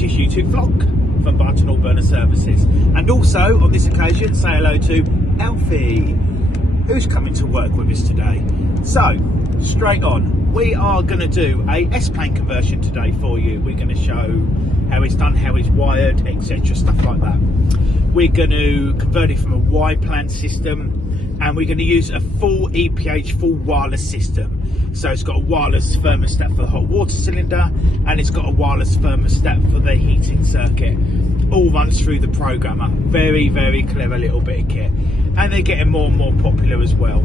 latest YouTube vlog from Barton All Burner Services. And also on this occasion, say hello to Alfie, who's coming to work with us today. So, straight on, we are going to do a S-Plane conversion today for you. We're going to show how it's done, how it's wired, etc., stuff like that. We're going to convert it from a Y-plan system, and we're going to use a full EPH, full wireless system. So it's got a wireless thermostat for the hot water cylinder, and it's got a wireless thermostat for the heating circuit. All runs through the programmer. Very, very clever little bit of kit. And they're getting more and more popular as well.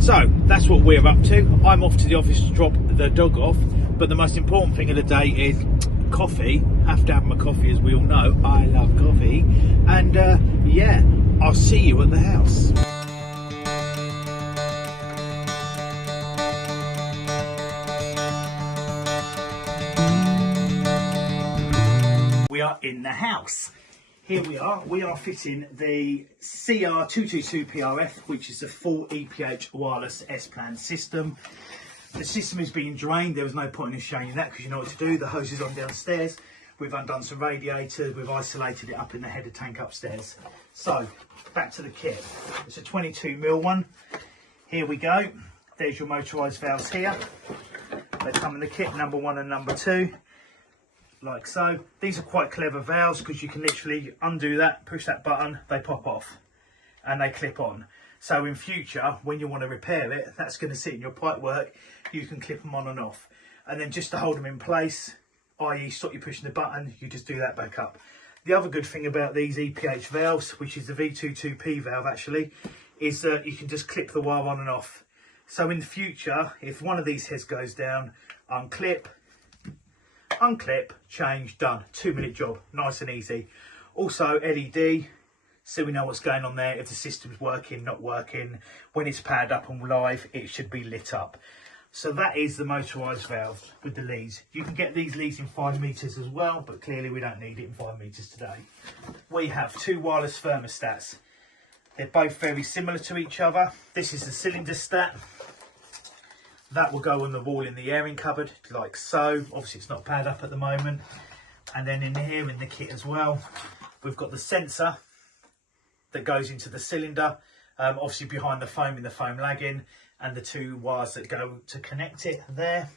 So that's what we're up to. I'm off to the office to drop the dog off, but the most important thing of the day is coffee. Have to have my coffee, as we all know. I love coffee. And yeah, I'll see you at the house. We are in the house. Here we are fitting the CR222PRF, which is a full EPH wireless S-Plan system. The system is being drained. There was no point in showing you that because you know what to do. The hose is on downstairs. We've undone some radiators. We've isolated it up in the header tank upstairs. So back to the kit. It's a 22mm one. Here we go. There's your motorised valves here. They come in the kit, number 1 and number 2. Like so. These are quite clever valves because you can literally undo that, push that button, they pop off and they clip on. So in future, when you want to repair it, that's going to sit in your pipe work, you can clip them on and off. And then just to hold them in place, i.e. stop you pushing the button, you just do that back up. The other good thing about these EPH valves, which is the V22P valve actually, is that you can just clip the wire on and off. So in the future, if one of these heads goes down, unclip, change, done. 2-minute job, nice and easy. Also LED, so we know what's going on there. If the system's working, not working, when it's powered up and live, it should be lit up. So that is the motorised valve with the leads. You can get these leads in 5 meters as well, but clearly we don't need it in 5 meters today. We have 2 wireless thermostats. They're both very similar to each other. This is the cylinder stat. That will go on the wall in the airing cupboard, like so. Obviously it's not powered up at the moment. And then in here in the kit as well, we've got the sensor that goes into the cylinder, obviously behind the foam in the foam lagging, and the 2 wires that go to connect it there.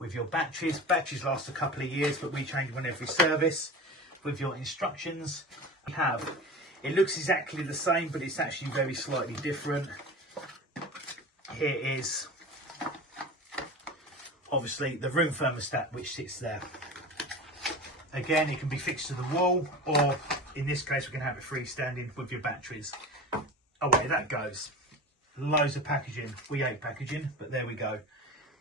With your batteries. Batteries last a couple of years, but we change one every service. With your instructions, we have, it looks exactly the same, but it's actually very slightly different. Here is obviously the room thermostat which sits there. Again, it can be fixed to the wall, or in this case we can have it freestanding with your batteries. Away that goes. Loads of packaging. We hate packaging, but there we go.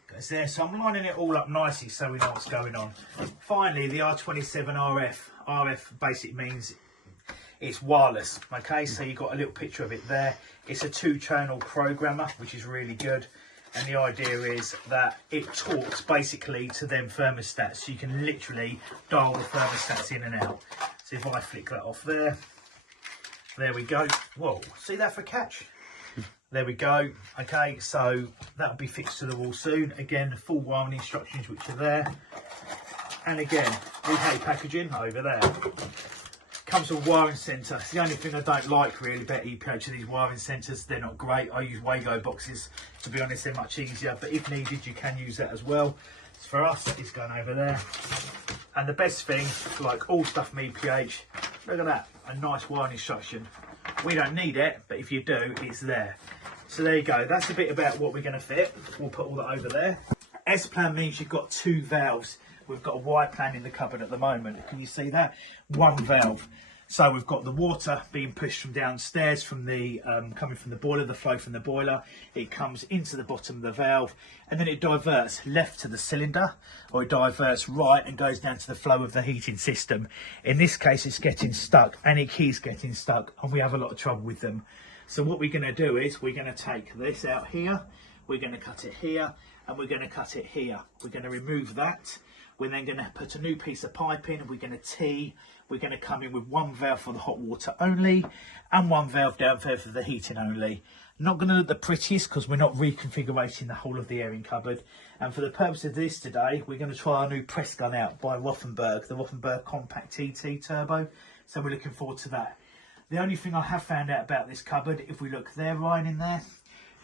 Goes there. So I'm lining it all up nicely so we know what's going on. Finally, the R27RF. RF basically means it's wireless. Okay, so you've got a little picture of it there. It's a 2-channel programmer, which is really good. And the idea is that it talks basically to them thermostats. So you can literally dial the thermostats in and out. So if I flick that off there, there we go. Whoa, see that for catch? There we go. Okay, so that'll be fixed to the wall soon. Again, full wiring instructions which are there. And again, we hate packaging over there. Comes with a wiring centre. It's the only thing I don't like really about EPH are these wiring centres. They're not great. I use Wago boxes. To be honest, they're much easier, but if needed, you can use that as well. For us, it's going over there. And the best thing, like all stuff from EPH, look at that, a nice wiring instruction. We don't need it, but if you do, it's there. So there you go. That's a bit about what we're going to fit. We'll put all that over there. S-Plan means you've got 2 valves. We've got a Y-plan in the cupboard at the moment. Can you see that? 1 valve. So we've got the water being pushed from downstairs, from the coming from the boiler, the flow from the boiler. It comes into the bottom of the valve, and then it diverts left to the cylinder, or it diverts right and goes down to the flow of the heating system. In this case, it's getting stuck, and it keeps getting stuck, and we have a lot of trouble with them. So what we're going to do is we're going to take this out here, we're going to cut it here, and we're going to cut it here. We're going to remove that. We're then going to put a new piece of pipe in, and we're going to tee. We're going to come in with 1 valve for the hot water only, and 1 valve down there for the heating only. Not going to look the prettiest because we're not reconfiguring the whole of the airing cupboard. And for the purpose of this today, we're going to try our new press gun out by Rothenberg, the Rothenberg Compact TT Turbo. So we're looking forward to that. The only thing I have found out about this cupboard, if we look there, Ryan, in there,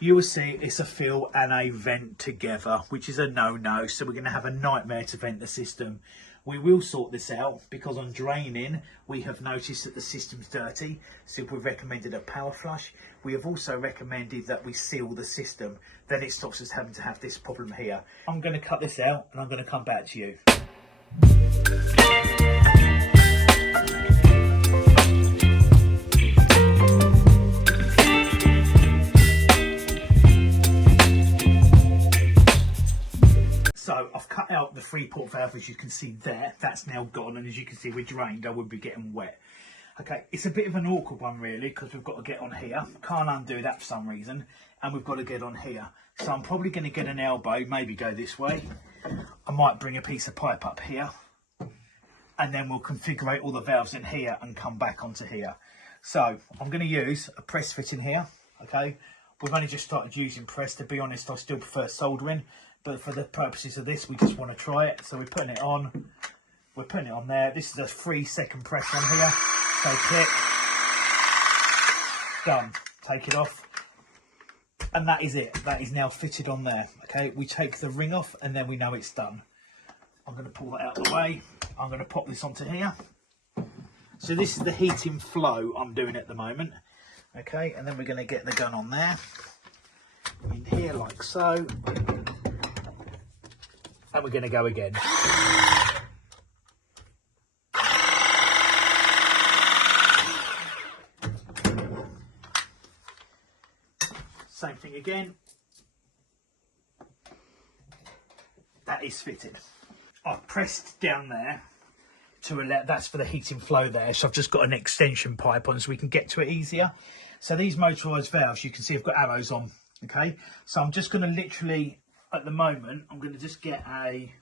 you will see it's a fill and a vent together, which is a no-no. So we're going to have a nightmare to vent the system. We will sort this out because on draining, we have noticed that the system's dirty. So we've recommended a power flush. We have also recommended that we seal the system. Then it stops us having to have this problem here. I'm going to cut this out and I'm going to come back to you. So I've cut out the 3-port valve, as you can see there. That's now gone, and as you can see, we're drained. I would be getting wet. Okay, it's a bit of an awkward one really, because we've got to get on here. Can't undo that for some reason, and we've got to get on here. So I'm probably going to get an elbow, maybe go this way. I might bring a piece of pipe up here, and then we'll configure all the valves in here and come back onto here. So I'm going to use a press fit in here. Okay, we've only just started using press. To be honest, I still prefer soldering. But for the purposes of this, we just want to try it. So we're putting it on. We're putting it on there. This is a 3-second press on here. So click. Done. Take it off. And that is it. That is now fitted on there. Okay, we take the ring off and then we know it's done. I'm going to pull that out of the way. I'm going to pop this onto here. So this is the heating flow I'm doing at the moment. Okay, and then we're going to get the gun on there. In here like so. And we're going to go again. Same thing again. That is fitted. I've pressed down there to let, that's for the heating flow there. So I've just got an extension pipe on so we can get to it easier. So these motorised valves, you can see I've got arrows on. Okay, so I'm just going to literally, at the moment, I'm going to just get a,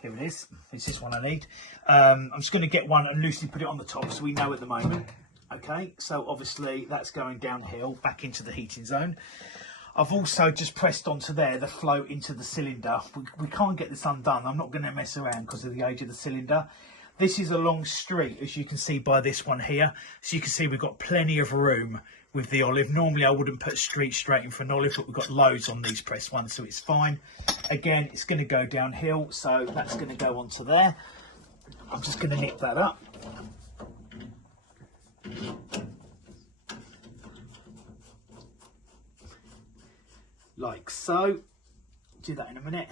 here it is, it's this one I need. I'm just going to get one and loosely put it on the top so we know at the moment. Okay, so obviously that's going downhill back into the heating zone. I've also just pressed onto there the flow into the cylinder. We can't get this undone. I'm not going to mess around because of the age of the cylinder. This is a long street, as you can see by this one here. So you can see we've got plenty of room with the olive. Normally I wouldn't put street straight in for an olive, but we've got loads on these press ones, so it's fine. Again, it's going to go downhill, so that's going to go onto there. I'm just going to nip that up. Like so. Do that in a minute.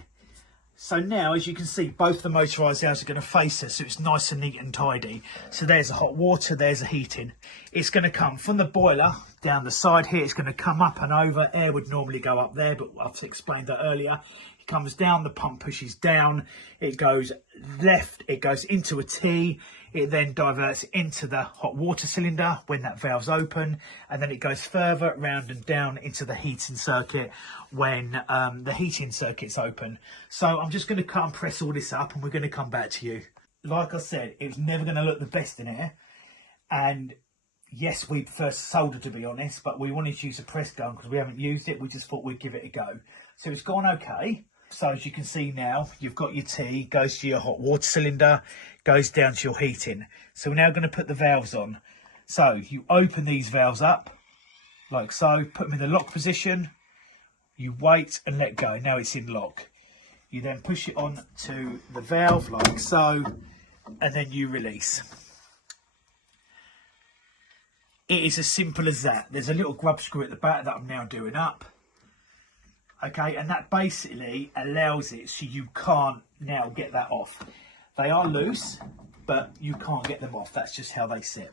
So now, as you can see, both the motorised valves are going to face us, so it's nice and neat and tidy. So there's the hot water, there's the heating. It's going to come from the boiler down the side here. It's going to come up and over. Air would normally go up there, but I've explained that earlier. It comes down, the pump pushes down, it goes left, it goes into a T. It then diverts into the hot water cylinder when that valve's open, and then it goes further round and down into the heating circuit when the heating circuit's open. So I'm just going to cut and press all this up and we're going to come back to you. Like I said, it's never going to look the best in here, and yes, we prefer solder to be honest, but we wanted to use a press gun because we haven't used it. We just thought we'd give it a go. So it's gone okay. So as you can see now, you've got your T, goes to your hot water cylinder, goes down to your heating. So we're now going to put the valves on. So you open these valves up, like so, put them in the lock position, you wait and let go. Now it's in lock. You then push it on to the valve, like so, and then you release. It is as simple as that. There's a little grub screw at the back that I'm now doing up. Okay, and that basically allows it so you can't now get that off. They are loose, but you can't get them off. That's just how they sit.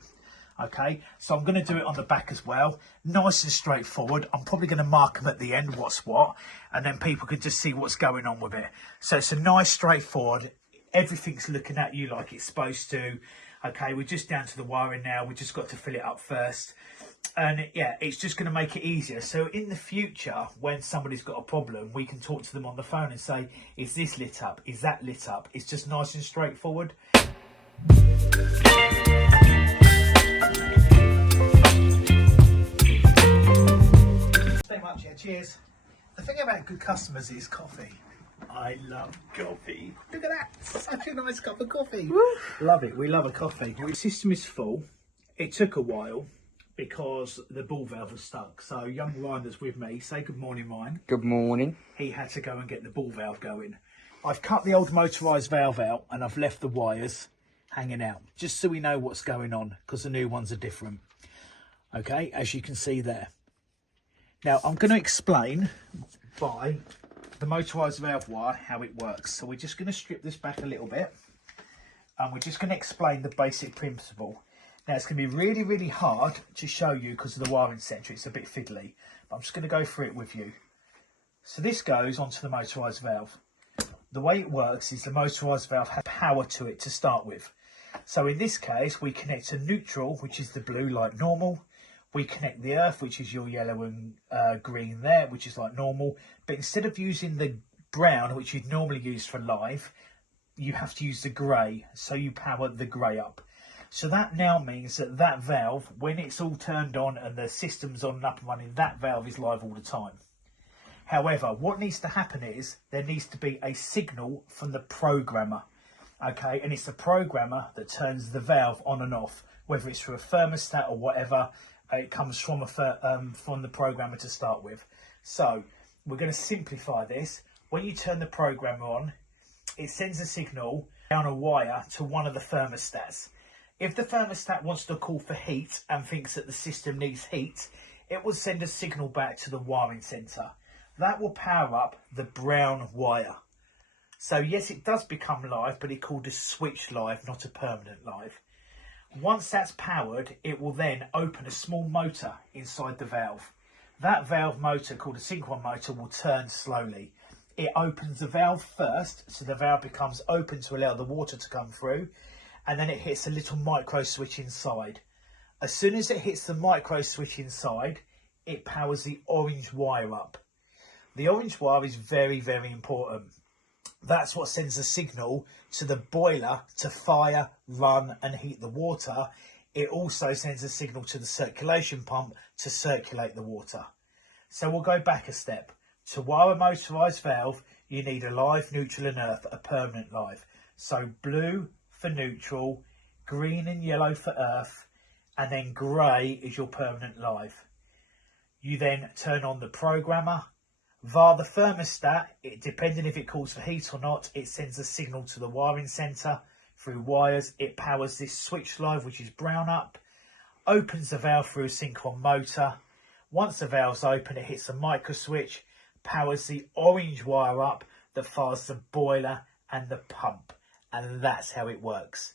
Okay, so I'm going to do it on the back as well. Nice and straightforward. I'm probably going to mark them at the end, what's what, and then people can just see what's going on with it. So it's a nice straightforward. Everything's looking at you like it's supposed to. Okay, we're just down to the wiring now. We just got to fill it up first. And yeah, it's just going to make it easier. So in the future, when somebody's got a problem, we can talk to them on the phone and say, is this lit up? Is that lit up? It's just nice and straightforward. about good customers is coffee. I love coffee. Look at that, such a nice cup of coffee. Woo. Love it, we love a coffee. The system is full. It took a while because the ball valve was stuck. So young Ryan that's with me, say good morning, Ryan. Good morning. He had to go and get the ball valve going. I've cut the old motorised valve out and I've left the wires hanging out, just so we know what's going on, because the new ones are different. Okay, as you can see there. Now I'm going to explain by the motorised valve wire how it works. So we're just going to strip this back a little bit and we're just going to explain the basic principle. Now it's going to be really, really hard to show you because of the wiring centre. It's a bit fiddly, but I'm just going to go through it with you. So this goes onto the motorised valve. The way it works is the motorised valve has power to it to start with. So in this case, we connect a neutral, which is the blue, like normal. We connect the earth, which is your yellow and green there, which is like normal. But instead of using the brown, which you'd normally use for live, you have to use the grey. So you power the grey up. So that now means that that valve, when it's all turned on and the system's on and up and running, that valve is live all the time. However, what needs to happen is there needs to be a signal from the programmer. Okay, and it's the programmer that turns the valve on and off, whether it's through a thermostat or whatever. It comes from the programmer to start with. So we're going to simplify this. When you turn the programmer on, it sends a signal down a wire to one of the thermostats. If the thermostat wants to call for heat and thinks that the system needs heat, it will send a signal back to the wiring centre. That will power up the brown wire. So yes, it does become live, but it's called a switch live, not a permanent live. Once that's powered, it will then open a small motor inside the valve. That valve motor, called a synchron motor, will turn slowly. It opens the valve first, so the valve becomes open to allow the water to come through, and then it hits a little micro switch inside. As soon as it hits the micro switch inside, it powers the orange wire up. The orange wire is very, very important. That's what sends a signal to the boiler to fire, run and heat the water. It also sends a signal to the circulation pump to circulate the water. So we'll go back a step. To wire a motorised valve, you need a live, neutral and earth, a permanent live. So blue for neutral, green and yellow for earth, and then grey is your permanent live. You then turn on the programmer. Via the thermostat, depending if it calls for heat or not, it sends a signal to the wiring centre through wires. It powers this switch live, which is brown up, opens the valve through a synchron motor. Once the valve's open, it hits a micro switch, powers the orange wire up that fires the boiler and the pump. And that's how it works.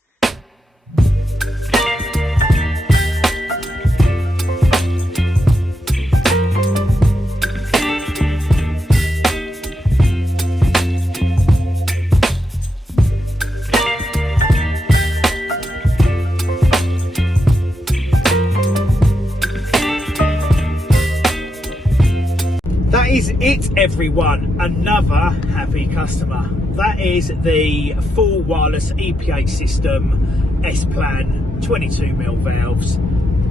Is it, everyone? Another happy customer. That is the full wireless EPH system, S-Plan 22mm valves,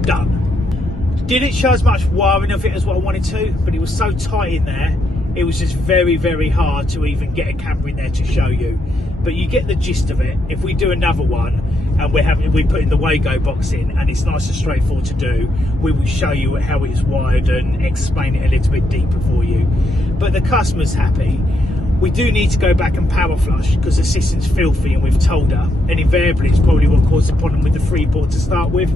done. Didn't show as much wiring of it as what I wanted to, but it was so tight in there, it was just very, very hard to even get a camera in there to show you. But you get the gist of it. If we do another one and we're putting the Wago box in and it's nice and straightforward to do, we will show you how it's wired and explain it a little bit deeper for you. But the customer's happy. We do need to go back and power flush because the system's filthy, and we've told her, and invariably it's probably what caused the problem with the freeboard to start with.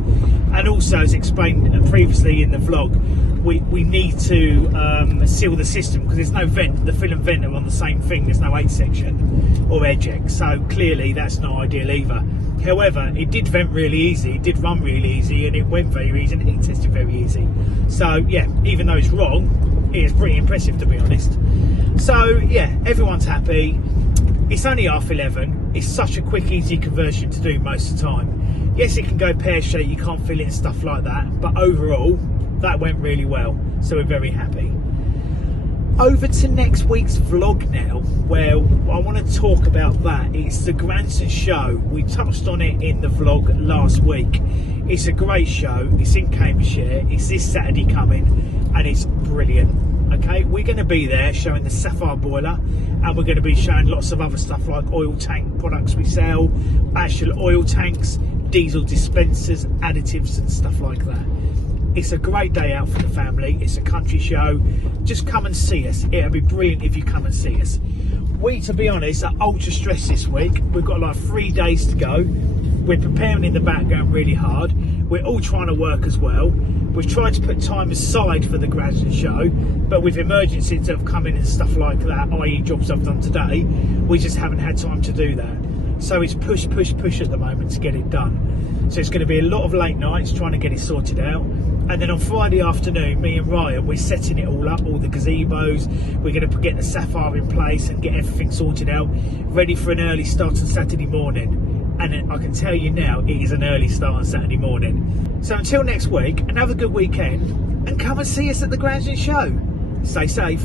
And also, as explained previously in the vlog, we need to seal the system because there's no vent. The fill and vent are on the same thing. There's no 8 section or eject, so clearly that's not ideal either. However, it did vent really easy, it did run really easy, and it went very easy, and it tested very easy. So yeah, even though it's wrong, it is pretty impressive, to be honest. So yeah, everyone's happy. It's only half 11. It's such a quick, easy conversion to do most of the time. Yes, it can go pear-shaped, you can't fill it and stuff like that, but overall, that went really well. So we're very happy. Over to next week's vlog now, where I want to talk about that. It's the Granson show. We touched on it in the vlog last week. It's a great show. It's in Cambridgeshire. It's this Saturday coming, and it's brilliant. Okay, we're going to be there showing the Sapphire boiler, and we're going to be showing lots of other stuff like oil tank products we sell, actual oil tanks, diesel dispensers, additives and stuff like that. It's a great day out for the family. It's a country show. Just come and see us. It'll be brilliant if you come and see us. We, to be honest, are ultra stressed this week. We've got like 3 days to go. We're preparing in the background really hard. We're all trying to work as well. We've tried to put time aside for the Gradeston show, but with emergencies that have come in and stuff like that, i.e. jobs I've done today, we just haven't had time to do that. So it's push, push, push at the moment to get it done. So it's going to be a lot of late nights trying to get it sorted out. And then on Friday afternoon, me and Ryan, we're setting it all up, all the gazebos. We're going to get the Sapphire in place and get everything sorted out, ready for an early start on Saturday morning. And I can tell you now, it is an early start on Saturday morning. So until next week, and have a good weekend, and come and see us at the Gradeston show. Stay safe.